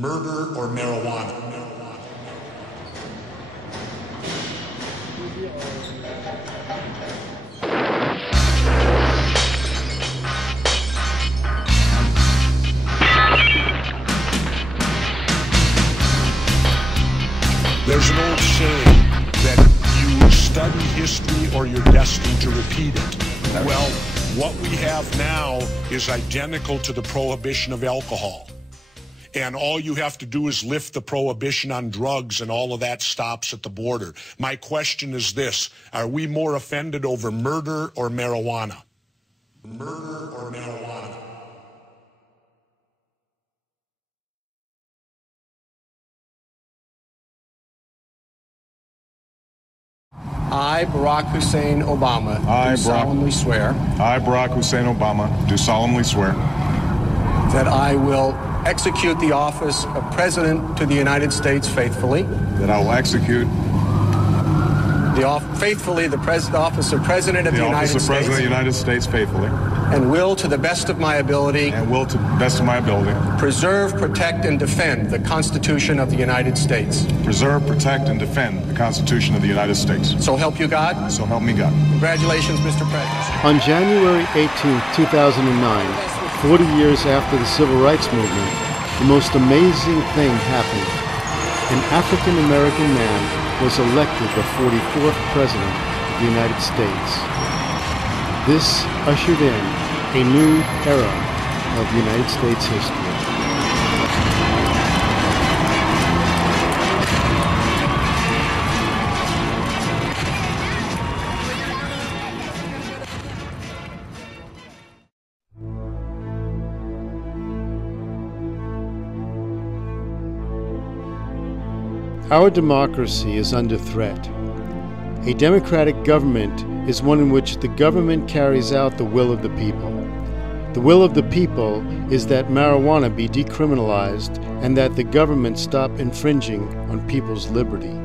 Murder or marijuana? There's an old saying that you study history or you're destined to repeat it. Well, what we have now is identical to the prohibition of alcohol. And all you have to do is lift the prohibition on drugs and all of that stops at the border. My question is this: are we more offended over murder or marijuana? Murder or marijuana? I, Barack Hussein Obama, do solemnly swear. I, Barack Hussein Obama, do solemnly swear. That I will execute the office of President to the United States faithfully. That I will execute faithfully the office of President of the United States. The office of President of the United States faithfully. And will, to the best of my ability. And will, to the best of my ability. Preserve, protect, and defend the Constitution of the United States. Preserve, protect, and defend the Constitution of the United States. So help you God. So help me God. Congratulations, Mr. President. On January 18, 2009, 40 years after the Civil Rights Movement, the most amazing thing happened. An African-American man was elected the 44th President of the United States. This ushered in a new era of United States history. Our democracy is under threat. A democratic government is one in which the government carries out the will of the people. The will of the people is that marijuana be decriminalized and that the government stop infringing on people's liberty.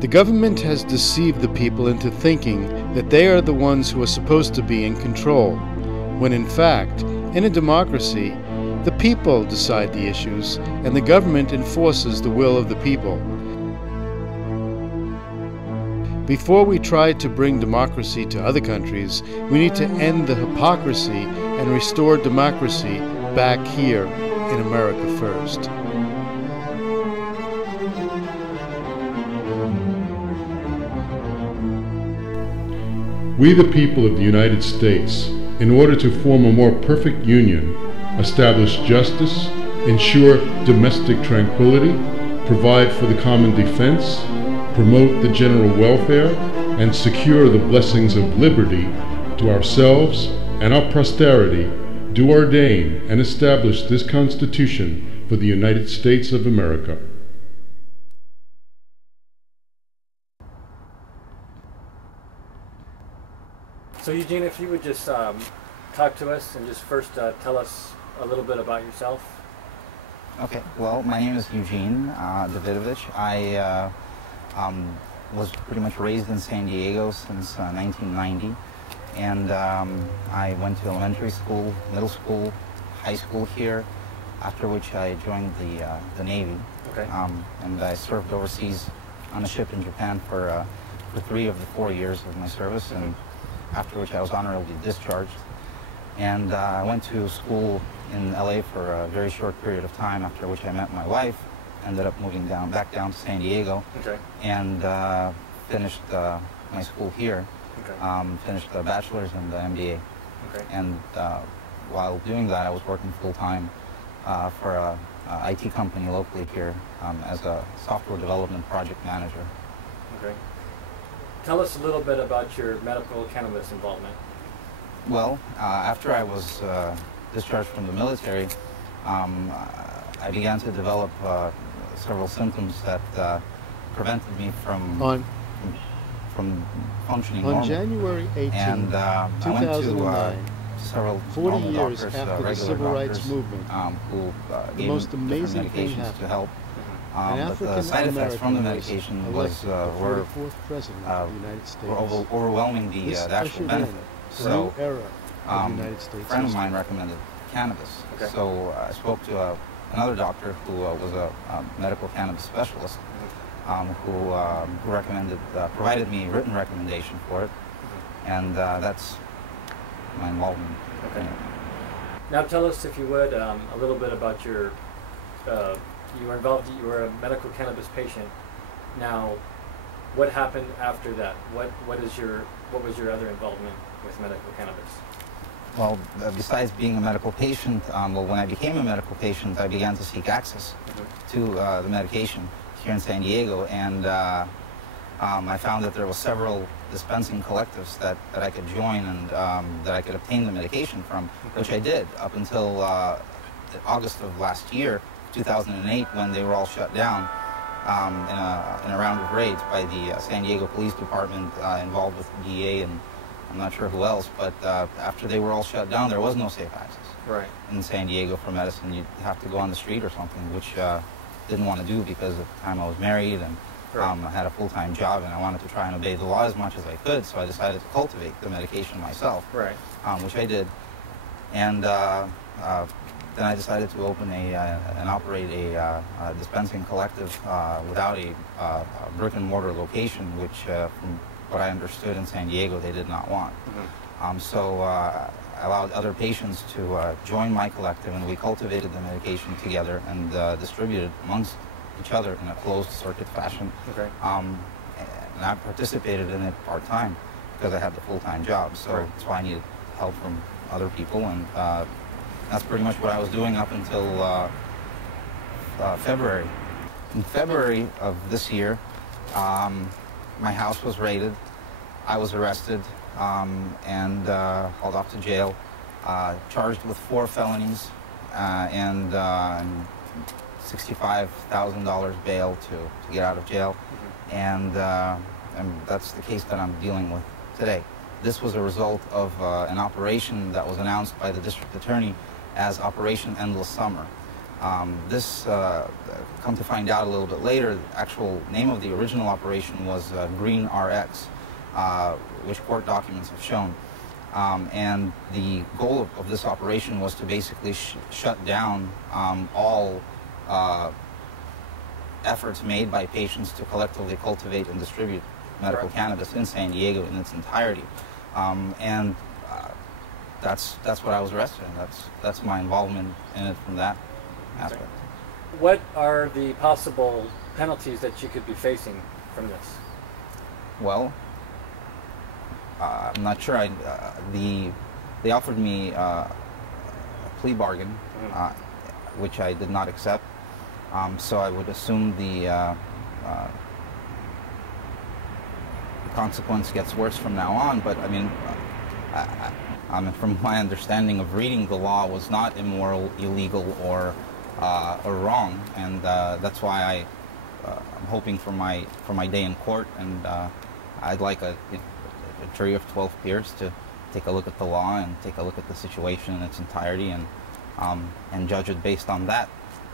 The government has deceived the people into thinking that they are the ones who are supposed to be in control, when in fact, in a democracy, the people decide the issues, and the government enforces the will of the people. Before we try to bring democracy to other countries, we need to end the hypocrisy and restore democracy back here in America first. We, the people of the United States, in order to form a more perfect union, establish justice, ensure domestic tranquility, provide for the common defense, promote the general welfare, and secure the blessings of liberty to ourselves and our posterity, do ordain and establish this Constitution for the United States of America. So Eugene, if you would just talk to us and just first tell us a little bit about yourself. Okay, well, my name is Eugene Davidovich. I was pretty much raised in San Diego since 1990, and I went to elementary school, middle school, high school here, after which I joined the Navy. Okay. And I served overseas on a ship in Japan for 3 of the 4 years of my service, and after which I was honorably discharged. And I went to school in LA for a very short period of time, after which I met my wife, ended up moving back down to San Diego, okay, and finished my school here, okay, finished the bachelor's and the MBA. Okay. And while doing that, I was working full-time for a IT company locally here as a software development project manager. Okay. Tell us a little bit about your medical cannabis involvement. Well, after I was discharged from the military, I began to develop several symptoms that prevented me from functioning normally. On January 18, and I went to several 40 normal years doctors, after the regular Civil Rights doctors, Movement, who the gave most different amazing thing medications happened. to help. An But the side effects from the African-American medication was were the 44th President of the United States. overwhelming the This actual ushered benefit. in a So, new era of United States a friend of history. mine recommended cannabis. Okay. So I spoke to another doctor who was a medical cannabis specialist, who provided me a written recommendation for it, and that's my involvement. Okay. Now tell us, if you would, a little bit about your, you were a medical cannabis patient. Now, what happened after that? What was your other involvement with medical cannabis? Well, besides being a medical patient, when I became a medical patient, I began to seek access to the medication here in San Diego, and I found that there were several dispensing collectives that I could join and that I could obtain the medication from, which I did up until August of last year, 2008, when they were all shut down in a round of raids by the San Diego Police Department, involved with the DA and I'm not sure who else, but after they were all shut down, there was no safe access in San Diego for medicine. You'd have to go on the street or something, which didn't want to do because at the time I was married and I had a full-time job and I wanted to try and obey the law as much as I could, so I decided to cultivate the medication myself, which I did. And then I decided to open and operate a dispensing collective without a brick-and-mortar location, which from what I understood in San Diego, they did not want. So I allowed other patients to join my collective, and we cultivated the medication together and distributed amongst each other in a closed circuit fashion. And I participated in it part-time because I had the full-time job, so that's why I needed help from other people, and that's pretty much what I was doing up until February. In February of this year, my house was raided. I was arrested and hauled off to jail, charged with 4 felonies and $65,000 bail to get out of jail. And that's the case that I'm dealing with today. This was a result of an operation that was announced by the district attorney as Operation Endless Summer. This, come to find out a little bit later, the actual name of the original operation was Green RX, which court documents have shown. And the goal of this operation was to basically shut down all efforts made by patients to collectively cultivate and distribute medical cannabis in San Diego in its entirety. And that's what I was arrested in. That's my involvement in it from that aspect. What are the possible penalties that you could be facing from this? Well, I'm not sure. They offered me a plea bargain, which I did not accept. So I would assume the consequence gets worse from now on. But I mean, from my understanding of reading the law, was not immoral, illegal, or wrong, and that's why I'm hoping for my day in court, and I'd like a jury of 12 peers to take a look at the law and take a look at the situation in its entirety and judge it based on that.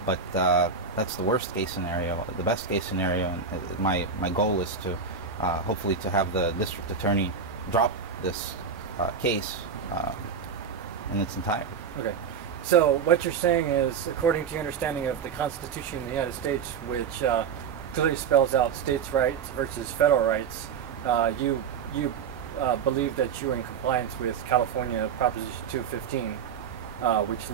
But that's the worst case scenario. The best case scenario, and my goal is to hopefully to have the district attorney drop this case in its entirety. Okay. So what you're saying is, according to your understanding of the Constitution of the United States, which clearly spells out states' rights versus federal rights, you believe that you're in compliance with California Proposition 215, which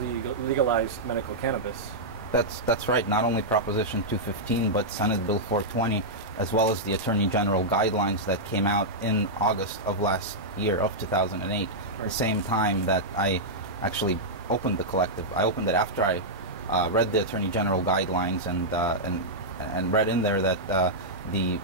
legalized medical cannabis. That's right. Not only Proposition 215, but Senate Bill 420, as well as the Attorney General guidelines that came out in August of last year, of 2008, at the same time that I actually opened the collective. I opened it after I read the Attorney General guidelines and read in there that the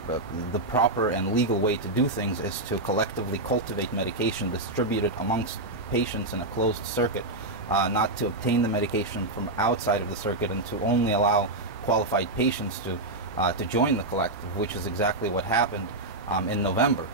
proper and legal way to do things is to collectively cultivate medication, distribute it amongst patients in a closed circuit, not to obtain the medication from outside of the circuit, and to only allow qualified patients to join the collective, which is exactly what happened in November.